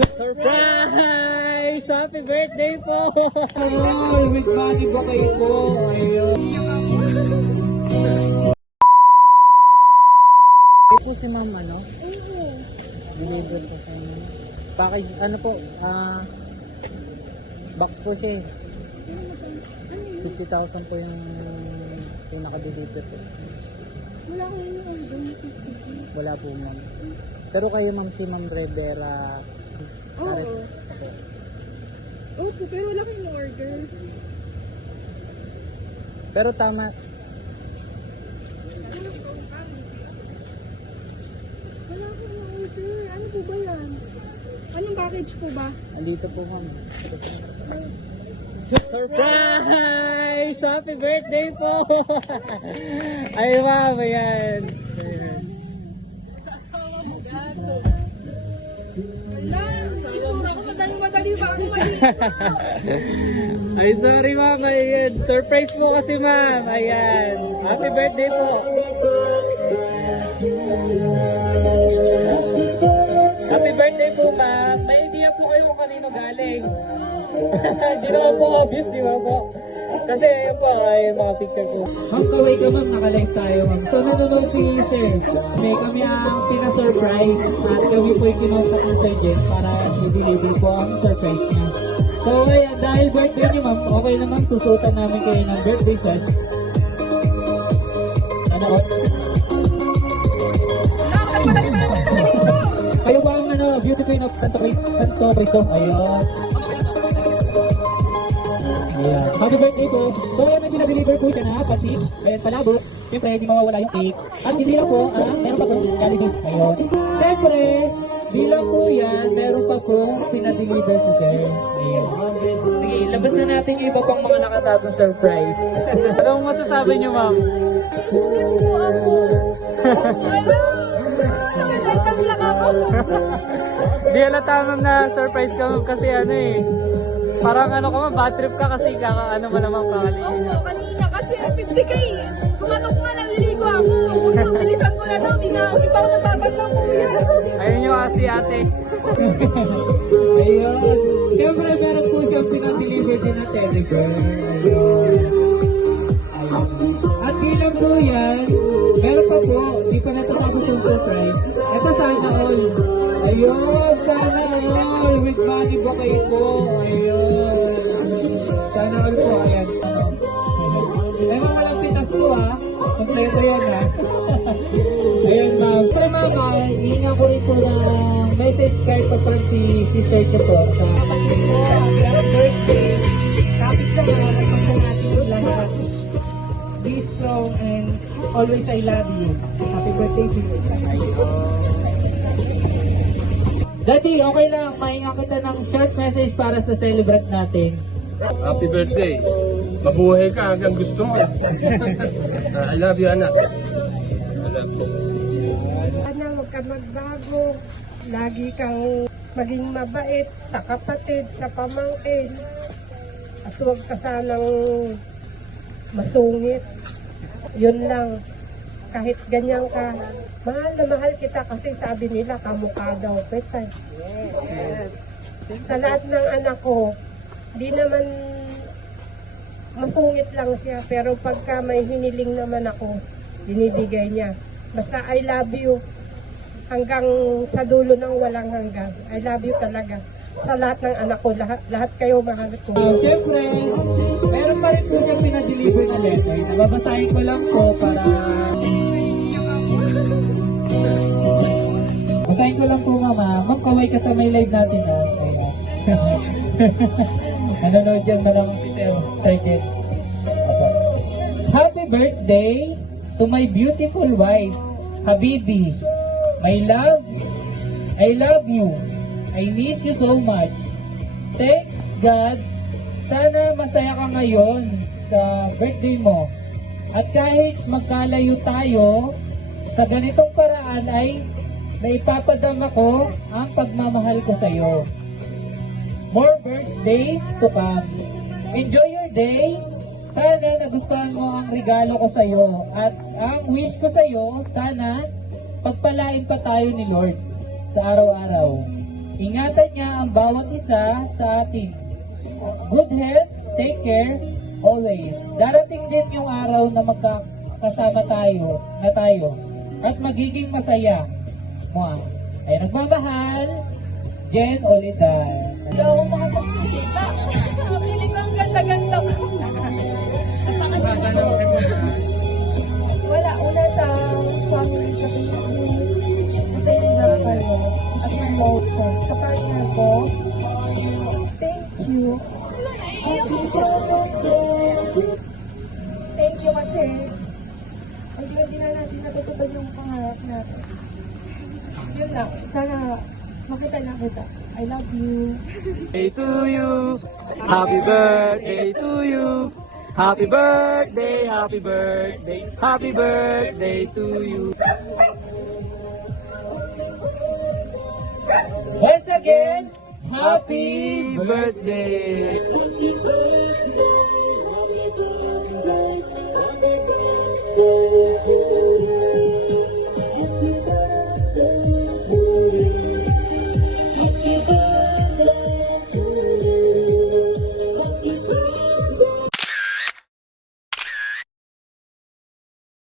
Surprise! Happy birthday po! Oh, with money ba kayo po? Ayun. Ito po si ma'am, ano? Deliver po sa inyo. Package, ano po? Box po siya eh. 50,000 po yung naka-deliver po. Wala ko yung order. Wala po ma'am. Pero kayo ma'am, si Ma'am Rivera. Oo. Opo, pero wala ko yung order. Pero tama. Wala ko yung order. Ano po ba yan? Anong package po ba? Andito po ma'am. Surprise! Happy birthday po! Ay ma'am, ayan. Sa asawa mo gano'n. Wala. Itsura ko madali ba ako Ay sorry ma'am, ayan. Surprise po kasi ma'am. Ayan. Happy birthday po! Happy birthday po ma'am. May idea po kayo kung kanino galing. Di naman po obvious, di ba po? Kasi ayun po, ay mga picture po. Ma'am, kaway ka ma'am, naka-live tayo ma'am. So nanonood si sir. May kami ang pina-surprise at kami po yung kinontak ng Sir Jen para i-deliver po ang surprise niya. So ayan, dahil birthday niyo ma'am, okay naman susutan namin kayo ng birthday set. Ano? Kayo ba ang beauty queen of Santo Cristo? Ayun. Ayan. Happy birthday po. So ayan, may pinag-deliver po siya na pati, ayan, palabot. Siyempre, hindi mawawala yung cake. At hindi lang po, meron pa po Jollibee. Ayun. Siyempre, di lang po yan, meron pa po pinag-deliver sa sir. Ayun. Sige, labas na natin yung iba pang mga nakatagong surprise. Anong masasabi niyo, ma'am? Hindi po ako. Wala. Nagtatamlak ako. Di halata ma'am na surprise ka ma'am kasi ano eh. Parang ano ka ma'am, bad trip ka kasi ano mo naman kakalimutan. Oo, kanina kasi 50k. Kumatok nga, naliligo ako. Kung bilisan ko na daw, di pa ako nababasa ko yan. Ayun yung kasi ate. Ayun. Siyempre meron po siyang pinag-deliver din na telegram. Ayun. At bilang po yan, meron pa po, di pa natatapos yung surprise. Ito sana all. Ayun, sana all. With money ba kayo po? Ayun. Sana all po, ayan. Ay, mga walang pitas po ha. Kompleto yan ha. Ayun ma'am. Pero mama, hihinga ko rin po ng message kahit pa pag si sister ko po. Kapatid po, happy birthday. Kapit ka na, nagpapag natin po lahat. Be strong and always I love you. Happy birthday to you. Daddy, okay lang. Mahinga kita ng short message para sa celebrate natin. Happy birthday. Mabuhay ka hanggang gusto mo. I love you, anak. I love you. Sana huwag ka magbago. Lagi kang maging mabait sa kapatid, sa pamangkin. At huwag ka sanang masungit. Yun lang. Kahit ganyan ka, mahal na mahal kita kasi sabi nila kamukha daw kita. Yes. Sa lahat ng anak ko, di naman masungit lang siya. Pero pagka may hiniling naman ako, binibigay niya. Basta I love you hanggang sa dulo ng walang hanggan. I love you talaga. Sa lahat ng anak ko, lahat kayo mahal ko. Siyempre, meron pa rin po siyang pinadeliver na letter. Nababasahin ko lang po para... Basahin ko lang po mama. Ma'am, kaway ka sa may live natin ha. Ayan. Nanonood yan na lang si Sir Sergeant. Happy birthday to my beautiful wife, Habibi. My love, I love you. I miss you so much. Thanks God. Sana masaya ka ngayon sa birthday mo. At kahit magkalayo tayo, sa ganitong paraan ay naipapadama ko ang pagmamahal ko sa iyo. More birthdays to come. Enjoy your day. Sana nagustuhan mo ang regalo ko sa iyo. At ang wish ko sa iyo, sana pagpalain pa tayo ni Lord sa araw-araw. ingatan niya ang bawat isa sa atin. Good health, take care, always. Darating din yung araw na magkakasama tayo, at magiging masaya. Mua. Ay nagmamahal, Jen Olidan. Hindi ako makapagsalita. Piling ang ganda-ganda ko. Wala, una sa family sa Pilipinas. Kasi na kayo. At my motto. Sa partner ko, thank you. Thank you kasi hindi na natin natutupad yung pangarap natin. Yun lang. Sana makita na kita. I love you. Birthday to you. Happy birthday to you. Happy birthday, happy birthday, happy birthday to you. Once again, happy birthday.